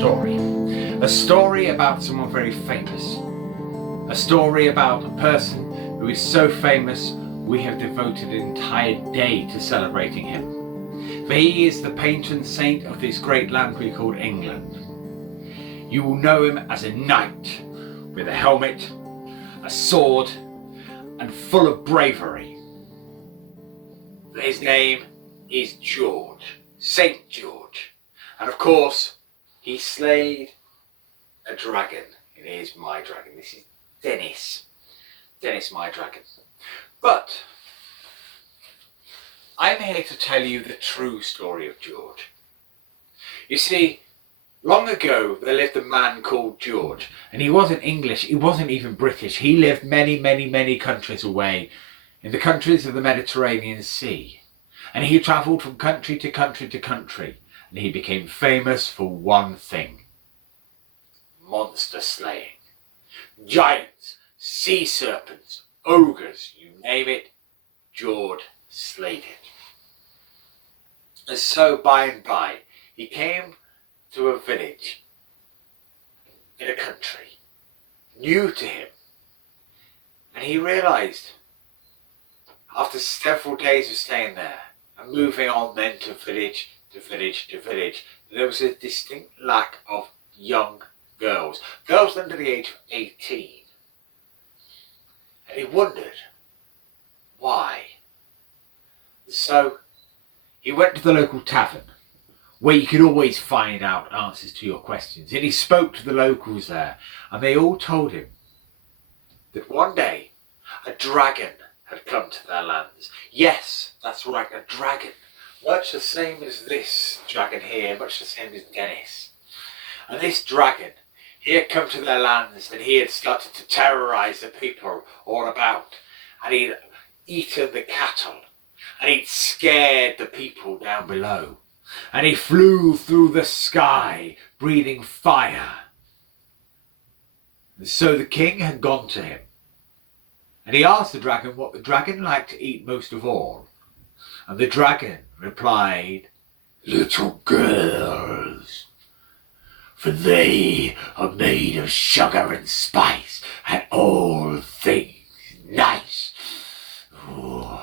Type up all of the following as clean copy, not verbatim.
story. A story about someone very famous. A story about a person who is so famous we have devoted an entire day to celebrating him. For he is the patron saint of this great land we call England. You will know him as a knight with a helmet, a sword, and full of bravery. His name is George, Saint George. And of course, he slayed a dragon. And here's my dragon. This is Dennis. Dennis, my dragon. But I'm here to tell you the true story of George. You see, long ago there lived a man called George, and he wasn't English, he wasn't even British. He lived many countries away, in the countries of the Mediterranean Sea. And he travelled from country to country to country, and he became famous for one thing: monster slaying. Giants, sea serpents, ogres, you name it, George slayed it. And so by and by, he came to a village in a country new to him, and he realised after several days of staying there and moving on then to village to village to village, there was a distinct lack of young girls under the age of 18. And he wondered why. So he went to the local tavern, where you could always find out answers to your questions. And he spoke to the locals there, and they all told him that one day a dragon had come to their lands. Yes, that's right, a dragon. Much the same as this dragon here, much the same as Dennis. And this dragon, he had come to their lands, and he had started to terrorise the people all about. And he'd eaten the cattle, and he'd scared the people down below. And he flew through the sky, breathing fire. And so the king had gone to him, and he asked the dragon what the dragon liked to eat most of all. And the dragon replied, "Little girls, for they are made of sugar and spice, and all things nice." Ooh.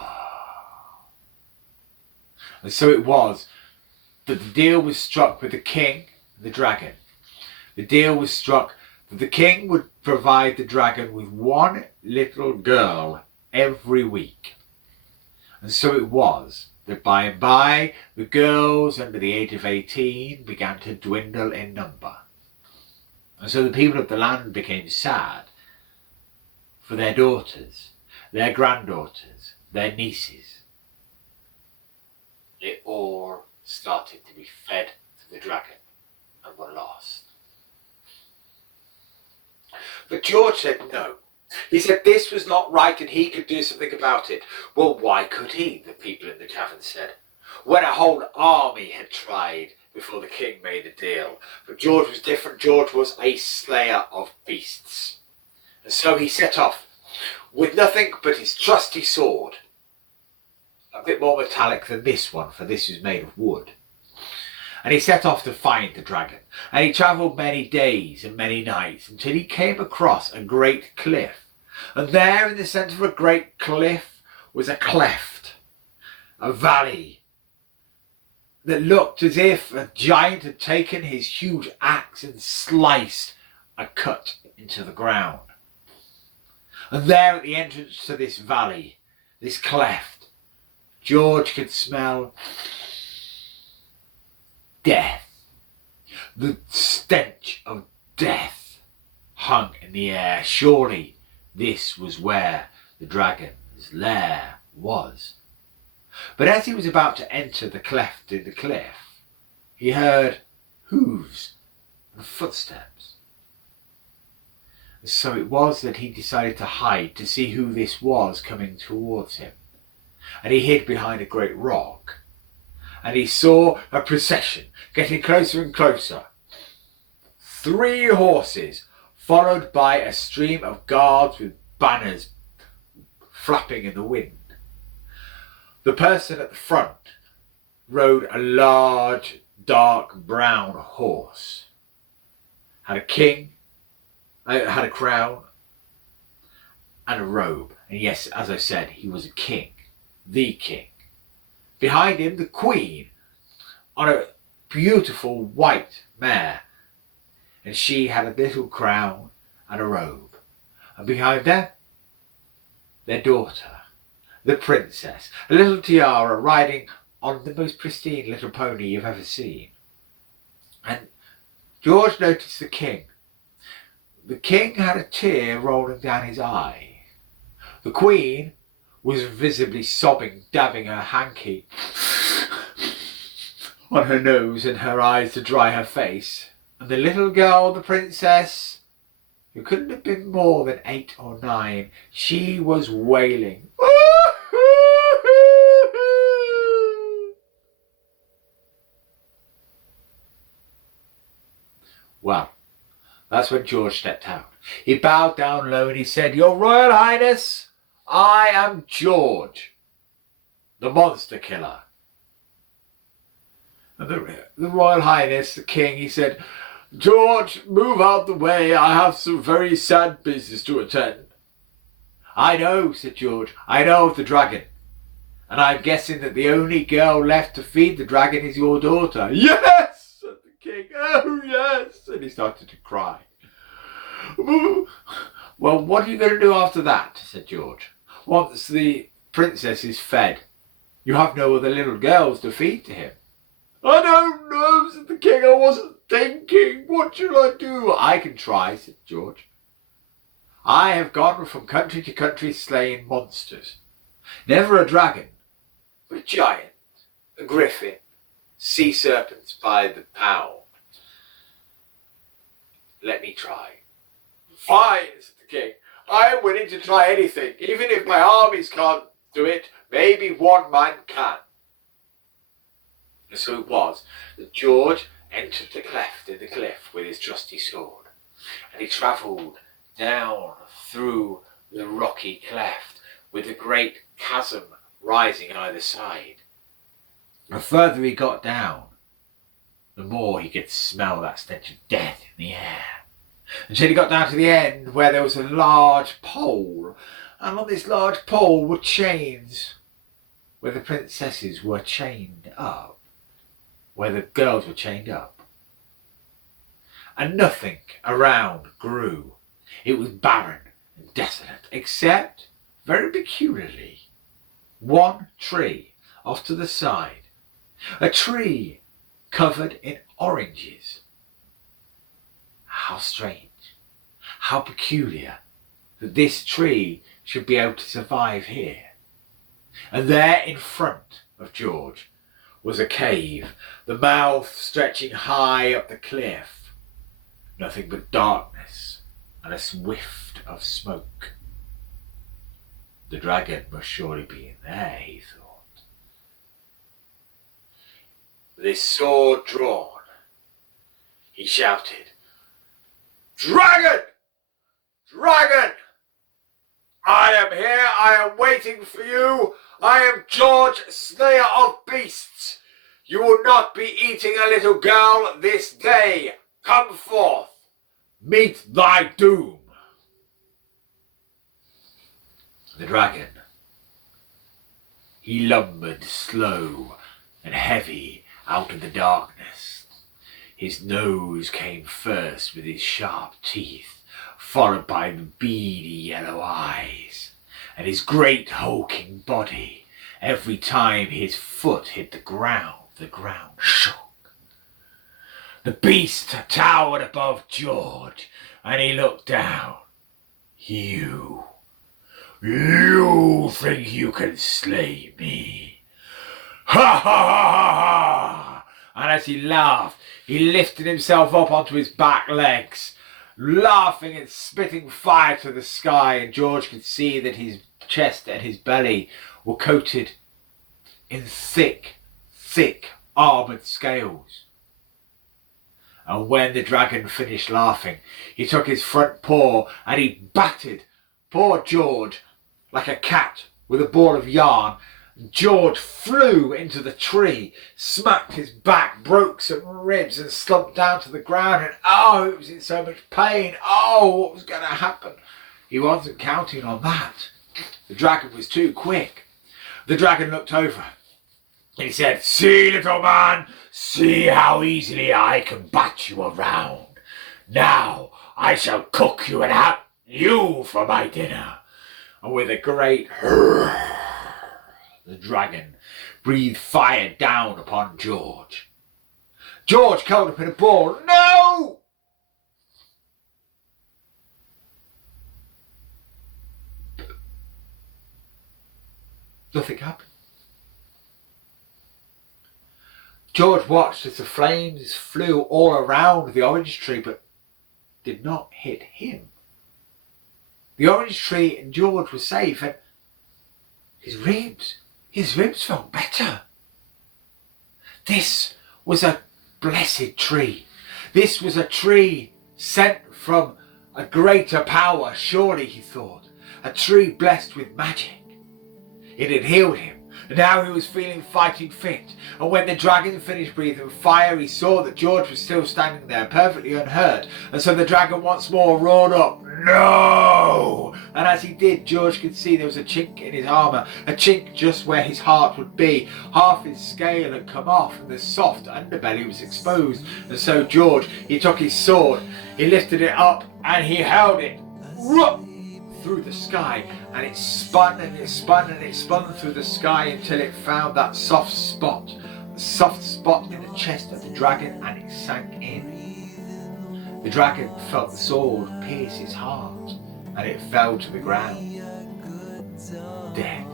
And so it was that the deal was struck with the king and the dragon. The deal was struck that the king would provide the dragon with one little girl every week. And so it was that by and by the girls under the age of 18 began to dwindle in number. And so the people of the land became sad for their daughters, their granddaughters, their nieces. They all started to be fed to the dragon and were lost. But George said no. He said this was not right and he could do something about it. Well, why could he? The people in the tavern said, when a whole army had tried before the king made a deal. But George was different. George was a slayer of beasts. And so he set off with nothing but his trusty sword. A bit more metallic than this one, for this is made of wood. And he set off to find the dragon. And he travelled many days and many nights until he came across a great cliff. And there in the centre of a great cliff was a cleft, a valley that looked as if a giant had taken his huge axe and sliced a cut into the ground. And there at the entrance to this valley, this cleft, George could smell death. The stench of death hung in the air. Surely this was where the dragon's lair was. But as he was about to enter the cleft in the cliff, he heard hooves and footsteps. And so it was that he decided to hide to see who this was coming towards him. And he hid behind a great rock. And he saw a procession getting closer and closer. 3 horses, followed by a stream of guards with banners flapping in the wind. The person at the front rode a large, dark brown horse. had a king, had a crown and a robe. And yes, as I said, he was a king, the king. Behind him, the queen on a beautiful white mare. And she had a little crown and a robe. And behind them, their daughter, the princess, a little tiara riding on the most pristine little pony you've ever seen. And George noticed the king. The king had a tear rolling down his eye. The queen was visibly sobbing, dabbing her hanky on her nose and her eyes to dry her face. And the little girl, the princess, who couldn't have been more than 8 or 9, she was wailing. Well, that's when George stepped out. He bowed down low and he said, "Your Royal Highness, I am George, the monster killer." And the Royal Highness, the king, he said, "George, move out the way. I have some very sad business to attend." "I know," said George. "I know of the dragon. And I'm guessing that the only girl left to feed the dragon is your daughter." "Yes," said the king. "Oh, yes." And he started to cry. "Well, what are you going to do after that?" said George. "Once the princess is fed, you have no other little girls to feed to him." "I don't know," said the king. "I wasn't thinking. What shall I do?" "I can try," said George. "I have gone from country to country slaying monsters. Never a dragon, but a giant, a griffin, sea serpents by the pound. Let me try." "Fine," said the king. "I'm willing to try anything. Even if my armies can't do it, maybe one man can." And so it was that George entered the cleft in the cliff with his trusty sword, and he travelled down through the rocky cleft with a great chasm rising either side. The further he got down, the more he could smell that stench of death in the air. Until he got down to the end where there was a large pole, and on this large pole were chains where the princesses were chained up, where the girls were chained up. And nothing around grew. It was barren and desolate, except, very peculiarly, one tree off to the side. A tree covered in oranges. How strange, how peculiar that this tree should be able to survive here. And there in front of George was a cave, the mouth stretching high up the cliff. Nothing but darkness and a whiff of smoke. The dragon must surely be in there, he thought. With his sword drawn, he shouted, "Dragon! Dragon! I am here, I am waiting for you. I am George, slayer of beasts. You will not be eating a little girl this day. Come forth, meet thy doom." The dragon, he lumbered slow and heavy out of the darkness. His nose came first with his sharp teeth, followed by the beady yellow eyes, and his great hulking body. Every time his foot hit the ground shook. The beast towered above George, and he looked down. You think you can slay me? Ha ha ha ha ha! And as he laughed, he lifted himself up onto his back legs, laughing and spitting fire to the sky, and George could see that his chest and his belly were coated in thick armoured scales. And when the dragon finished laughing, he took his front paw and he battered poor George like a cat with a ball of yarn, George flew into the tree, smacked his back, broke some ribs and slumped down to the ground, and oh, he was in so much pain. Oh, what was going to happen? He wasn't counting on that. The dragon was too quick. The dragon looked over and he said, "See, little man, see how easily I can bat you around. Now I shall cook you and have you for my dinner." And with a great the dragon breathed fire down upon George. George curled up in a ball. No! Nothing happened. George watched as the flames flew all around the orange tree, but did not hit him. The orange tree and George were safe, and his ribs felt better. This was a blessed tree. This was a tree sent from a greater power, surely, he thought. A tree blessed with magic. It had healed him, and now he was feeling fighting fit. And when the dragon finished breathing fire, he saw that George was still standing there, perfectly unhurt. And so the dragon once more roared up, "No!" And as he did, George could see there was a chink in his armour, a chink just where his heart would be. Half his scale had come off, and the soft underbelly was exposed. And so George, he took his sword, he lifted it up, and he held it through the sky, and it spun and it spun and it spun through the sky until it found that soft spot in the chest of the dragon, and it sank in. The dragon felt the sword pierce his heart, and it fell to the ground, dead.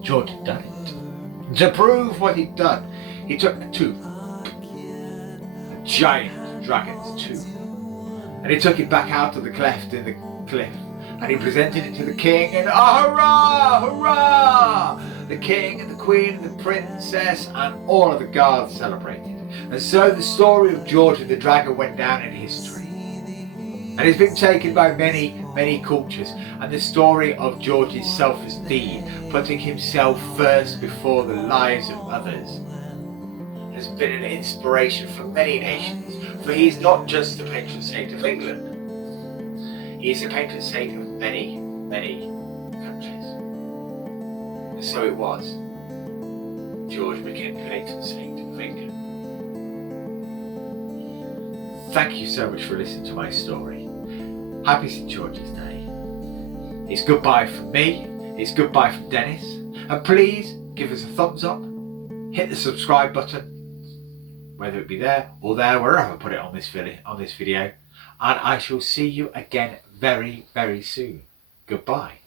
George had done it. To prove what he'd done, he took a tooth, a giant dragon's tooth, and he took it back out of the cleft in the cliff, and he presented it to the king, and hurrah, hurrah! The king and the queen and the princess and all of the guards celebrated. And so the story of George and the dragon went down in history, and it's been taken by many, many cultures. And the story of George's selfless deed, putting himself first before the lives of others, has been an inspiration for many nations. For he is not just the patron saint of England. He is the patron saint of many, many countries. And so it was. George became patron saint of England. Thank you so much for listening to my story. Happy St. George's Day. It's goodbye from me. It's goodbye from Dennis. And please give us a thumbs up. Hit the subscribe button, whether it be there or there, wherever I put it on this video. And I shall see you again very, very soon. Goodbye.